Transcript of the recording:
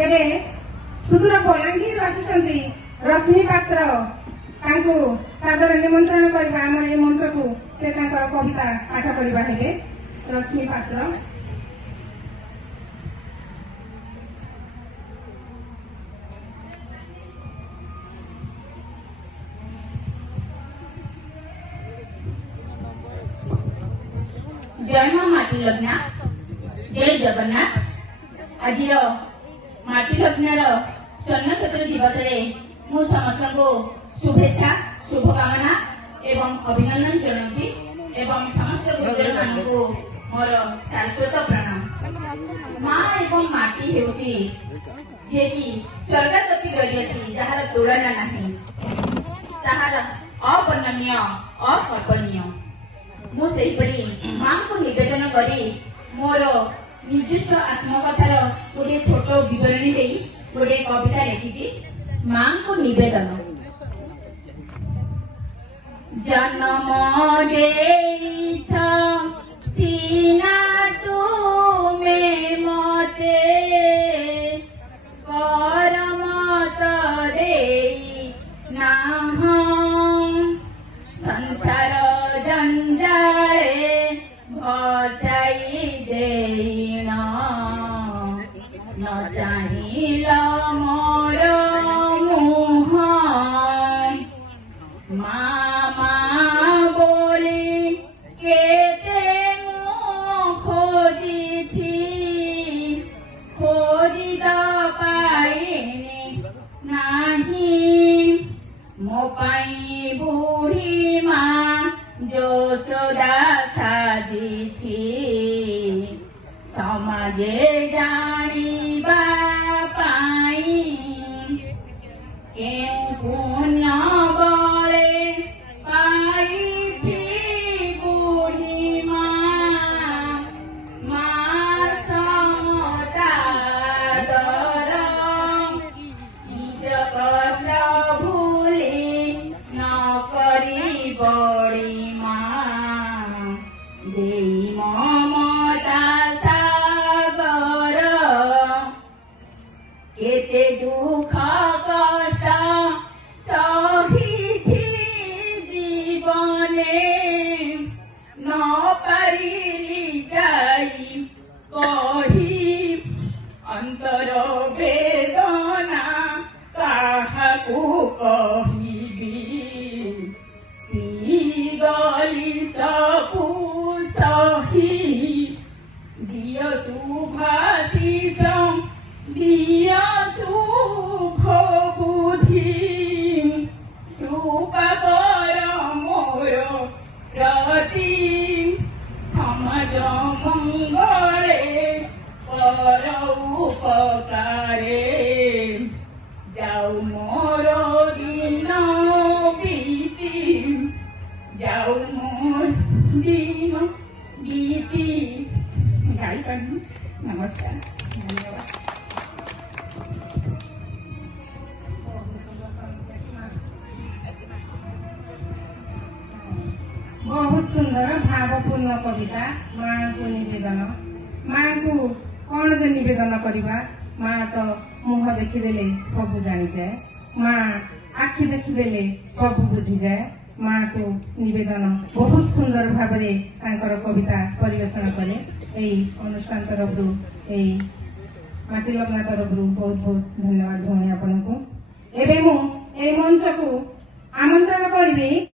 एबे सुदूर बलांगीर आसी रश्मि पात्र तांकु सादर निमंत्रण करबा हमर ए मंच को से तांकर कविता पाठ करबा हेबे रश्मि पात्र। जय मां माटी लग्न जय जगन्नाथ। आज माटी लग्न स्वर्ण क्षेत्र दिवस मु समस्त को शुभेच्छा शुभकामना एवं अभिनंदन जनाऊँगी एवं समस्त गुरुजन मान को मोर शाश्वत प्रणाम। माँ एवं माटी हेउची जेकी स्वर्ग प्रति रही जार तुलना नहीं ताहार अवर्णनीय अकल्पनीय। मु सेहीपरि माँ को निवेदन करी मोर निजुष्ट आत्मकथार गोटे छोट विवरणी दे गोटे कविता लिखी माँ को निवेदन। जन्म देइछ सीना तुमे मते करम त देई नाह संसार जंजाले भसाई देन न चाहिल मोर मुह मामा बोली केते मु खोजिछि खोजी त पाइनि नाही मो पाई बुढ़ी माँ যশোদা সাজিছি সমাজে জানিবা পাই কেউ পুণ্য বলে পাইছি বুঢ়ী মা মা সমতাদর নিজ কষ্ট ভুলি নকরি বড়ি देई ममता सागर केते दुख कष्ट सहिछि जीवने न पारिली जाई कही अंतर वेदना काहाकू कहिबी गली सकू सही दिय शुभाशीष दिय सुख बुद्धि कृपा कर मोर प्रति समाज मंगले कर उपकारे जाऊ मोर दिन बीती जाऊ मोर दिन बीती गाई पानी। नमस्कार धन्यवाद। बहुत सुंदर भावपूर्ण कविता माँ को निवेदन। माँ को कौन जे निवेदन करवा माँ तो मुह देखीदेले सब जानी जाए माँ आखि देखीदेले सब बुझी जाए। माँ को निवेदन बहुत सुंदर भाव कविता परिवेशन करे अनुष्ठान तरफ माटी लग्न तरफ बहुत बहुत धन्यवाद भौणी आपन को। एवं मु मंच को आमंत्रण करी